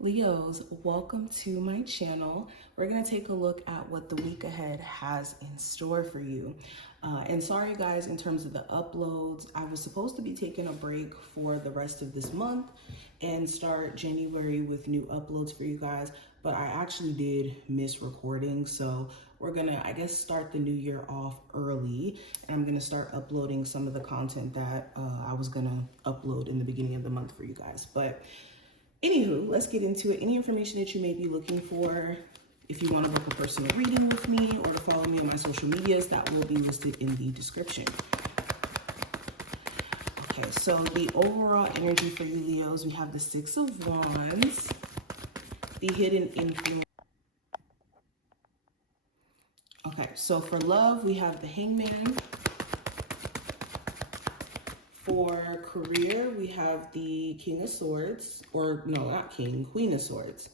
Leos, welcome to my channel. We're going to take a look at what the week ahead has in store for you. And sorry guys, in terms of the uploads, I was supposed to be taking a break for the rest of this month and start January with new uploads for you guys, but I actually did miss recording. So we're gonna, I guess, start the new year off early, and I'm gonna start uploading some of the content that I was gonna upload in the beginning of the month for you guys. But anywho, let's get into it. Any information that you may be looking for, if you want to book a personal reading with me or to follow me on my social medias, that will be listed in the description. Okay, so the overall energy for you Leos, we have the Six of Wands, the hidden influence. Okay, so for love, we have the Hangman. For career, we have the King of Swords, or no, not King, Queen of Swords.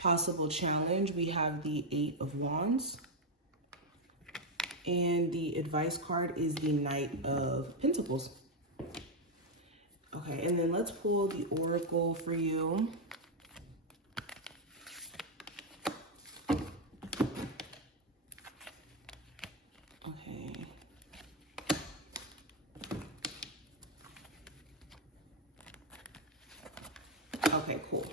Possible challenge, we have the Eight of Wands. And the advice card is the Knight of Pentacles. Okay, and then let's pull the Oracle for you. Okay, cool.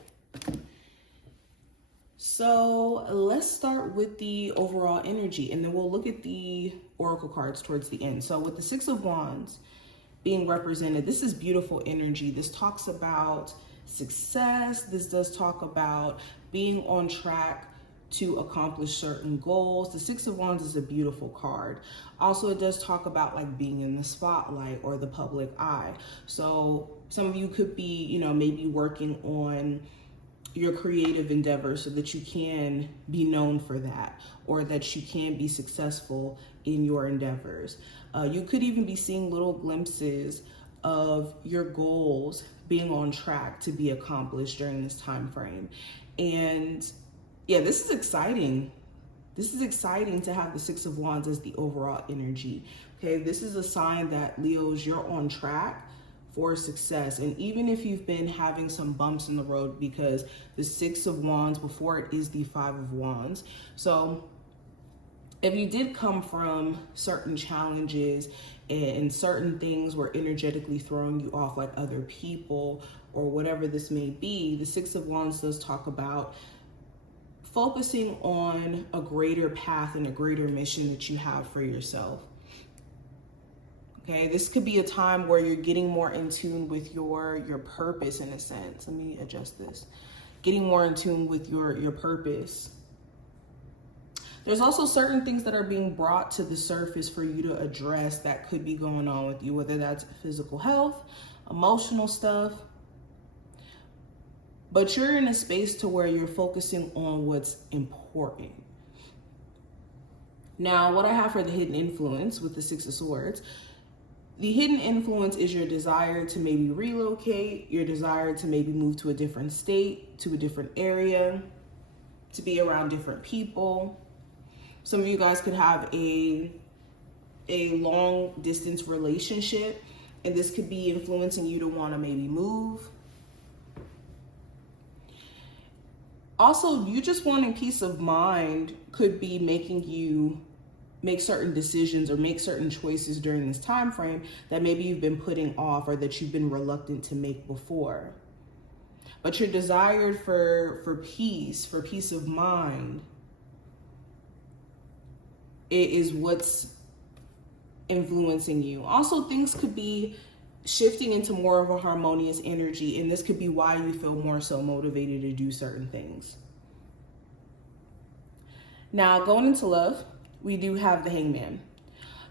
So let's start with the overall energy, and then we'll look at the oracle cards towards the end. So with the Six of Wands being represented, this is beautiful energy. This talks about success. This does talk about being on track to accomplish certain goals. The Six of Wands is a beautiful card. Also, it does talk about like being in the spotlight or the public eye. So some of you could be, maybe working on your creative endeavors so that you can be known for that, or that you can be successful in your endeavors. You could even be seeing little glimpses of your goals being on track to be accomplished during this time frame. And yeah, this is exciting. This is exciting to have the Six of Wands as the overall energy. Okay, this is a sign that Leos, you're on track for success. And even if you've been having some bumps in the road, because the Six of Wands before it is the Five of Wands. So if you did come from certain challenges and certain things were energetically throwing you off, like other people or whatever this may be, the Six of Wands does talk about focusing on a greater path and a greater mission that you have for yourself. Okay, this could be a time where you're getting more in tune with your purpose in a sense. Let me adjust this. Getting more in tune with your purpose. There's also certain things that are being brought to the surface for you to address that could be going on with you, whether that's physical health, emotional stuff. But you're in a space to where you're focusing on what's important. Now, what I have for the hidden influence with the Six of Swords, the hidden influence is your desire to maybe relocate, your desire to maybe move to a different state, to a different area, to be around different people. Some of you guys could have a long distance relationship, and this could be influencing you to want to maybe move. Also, you just wanting peace of mind could be making you make certain decisions or make certain choices during this time frame that maybe you've been putting off or that you've been reluctant to make before. But your desire for peace of mind, it is what's influencing you. Also, things could be shifting into more of a harmonious energy, and this could be why you feel more so motivated to do certain things. Now, going into love, we do have the Hangman.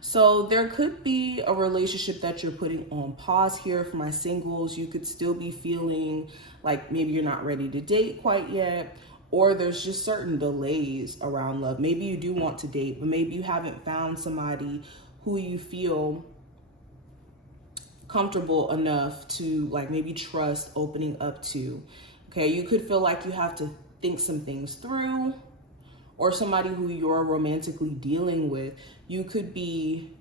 So there could be a relationship that you're putting on pause here. For my singles, you could still be feeling like maybe you're not ready to date quite yet, or there's just certain delays around love. Maybe you do want to date, but maybe you haven't found somebody who you feel comfortable enough to like maybe trust opening up to. Okay, you could feel like you have to think some things through, or somebody who you're romantically dealing with, you could be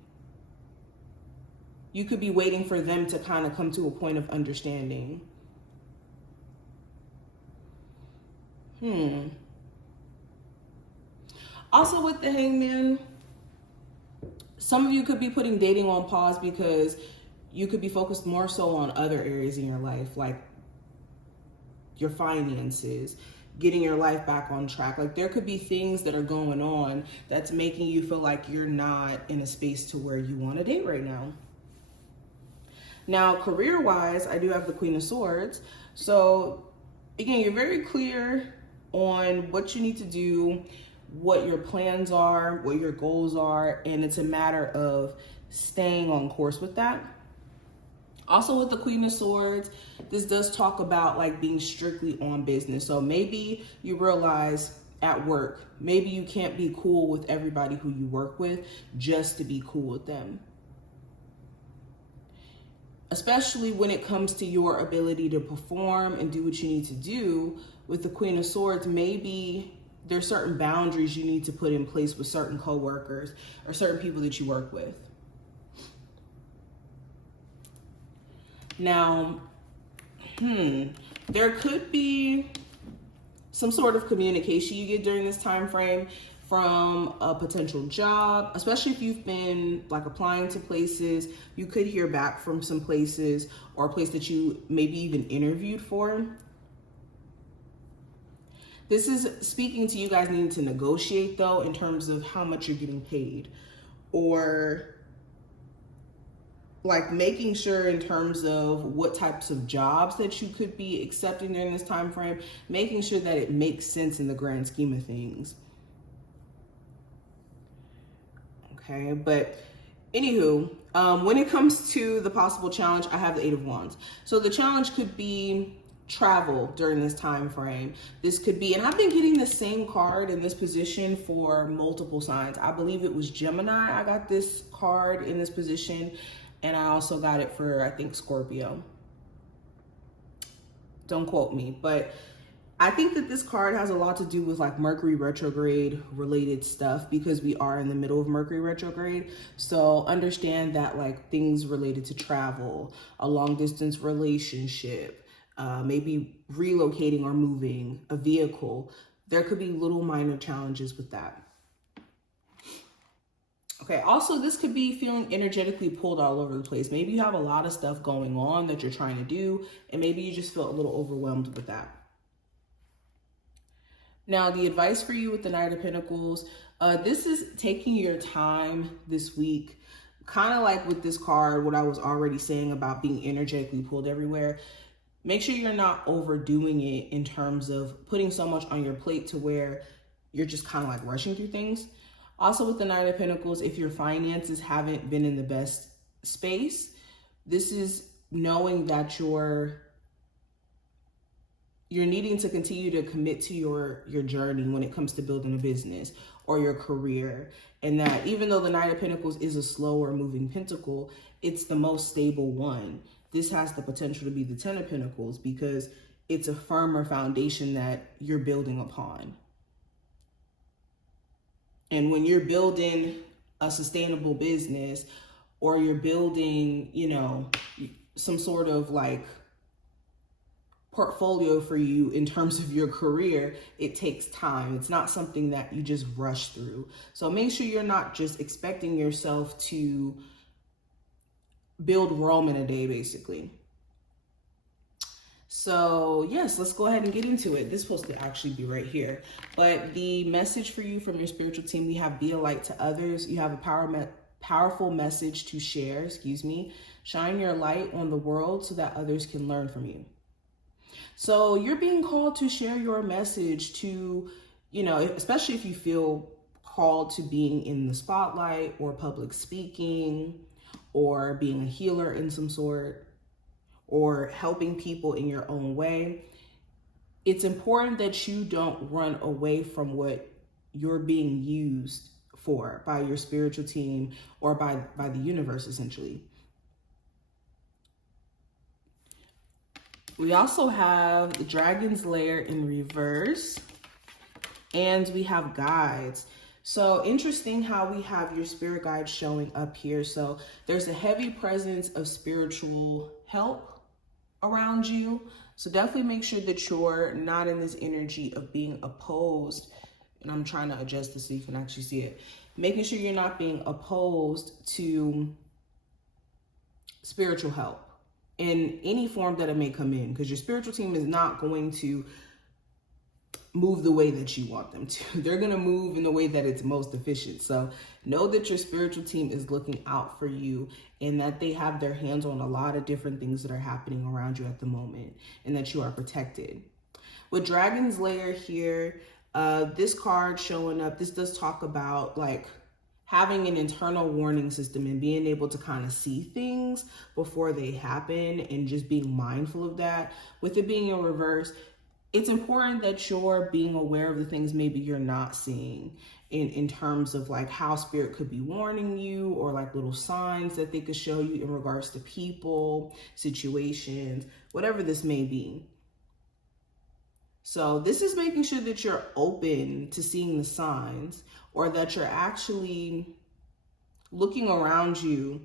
waiting for them to kind of come to a point of understanding. Also with the Hangman, some of you could be putting dating on pause because you could be focused more so on other areas in your life, like your finances, getting your life back on track. Like there could be things that are going on that's making you feel like you're not in a space to where you want to date right now. Now, career-wise, I do have the Queen of Swords. So again, you're very clear on what you need to do, what your plans are, what your goals are, and it's a matter of staying on course with that. Also with the Queen of Swords, this does talk about like being strictly on business. So maybe you realize at work, maybe you can't be cool with everybody who you work with just to be cool with them. Especially when it comes to your ability to perform and do what you need to do. With the Queen of Swords, maybe there's certain boundaries you need to put in place with certain coworkers or certain people that you work with. Now, there could be some sort of communication you get during this time frame from a potential job, especially if you've been like applying to places. You could hear back from some places or a place that you maybe even interviewed for. This is speaking to you guys needing to negotiate though in terms of how much you're getting paid, or like making sure in terms of what types of jobs that you could be accepting during this time frame, making sure that it makes sense in the grand scheme of things. Okay, but anywho, when it comes to the possible challenge, I have the Eight of Wands. So the challenge could be travel during this time frame. This could be, and I've been getting the same card in this position for multiple signs. I believe it was Gemini. I got this card in this position, and I also got it for, I think, Scorpio. Don't quote me, but I think that this card has a lot to do with like Mercury retrograde related stuff, because we are in the middle of Mercury retrograde. So understand that like things related to travel, a long distance relationship, maybe relocating or moving a vehicle, there could be little minor challenges with that. Okay, also this could be feeling energetically pulled all over the place. Maybe you have a lot of stuff going on that you're trying to do, and maybe you just feel a little overwhelmed with that. Now, the advice for you with the Knight of Pentacles, this is taking your time this week. Kind of like with this card, what I was already saying about being energetically pulled everywhere. Make sure you're not overdoing it in terms of putting so much on your plate to where you're just kind of like rushing through things. Also with the Nine of Pentacles, if your finances haven't been in the best space, this is knowing that you're needing to continue to commit to your journey when it comes to building a business or your career. And that even though the Nine of Pentacles is a slower moving pentacle, it's the most stable one. This has the potential to be the Ten of Pentacles because it's a firmer foundation that you're building upon. And when you're building a sustainable business, or you're building, you know, some sort of like portfolio for you in terms of your career, it takes time. It's not something that you just rush through. So make sure you're not just expecting yourself to build Rome in a day, basically. So yes, let's go ahead and get into it. This is supposed to actually be right here. But the message for you from your spiritual team, we have be a light to others. You have a powerful message to share, Shine your light on the world so that others can learn from you. So you're being called to share your message to, you know, especially if you feel called to being in the spotlight or public speaking or being a healer in some sort, or helping people in your own way. It's important that you don't run away from what you're being used for by your spiritual team or by the universe, essentially. We also have the Dragon's Lair in reverse, and we have guides. So interesting how we have your spirit guides showing up here. So there's a heavy presence of spiritual help around you. So definitely make sure that you're not in this energy of being opposed. And I'm trying to adjust this so you can actually see it. Making sure you're not being opposed to spiritual help in any form that it may come in, because your spiritual team is not going to move the way that you want them to. They're going to move in the way that it's most efficient. So know that your spiritual team is looking out for you, and that they have their hands on a lot of different things that are happening around you at the moment, and that you are protected. With Dragon's Lair here, this card showing up, this does talk about like having an internal warning system and being able to kind of see things before they happen, and just being mindful of that. With it being in reverse, it's important that you're being aware of the things maybe you're not seeing in terms of like how spirit could be warning you, or like little signs that they could show you in regards to people, situations, whatever this may be. So this is making sure that you're open to seeing the signs, or that you're actually looking around you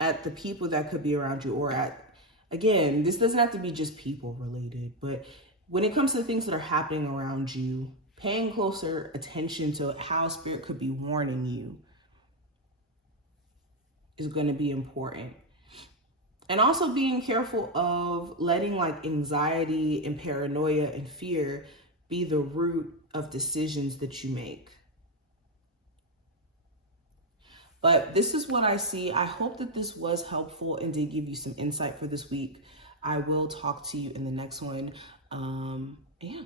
at the people that could be around you, or at, again, this doesn't have to be just people related, but when it comes to things that are happening around you, paying closer attention to how spirit could be warning you is going to be important. And also being careful of letting like anxiety and paranoia and fear be the root of decisions that you make. But this is what I see. I hope that this was helpful and did give you some insight for this week. I will talk to you in the next one. Yeah.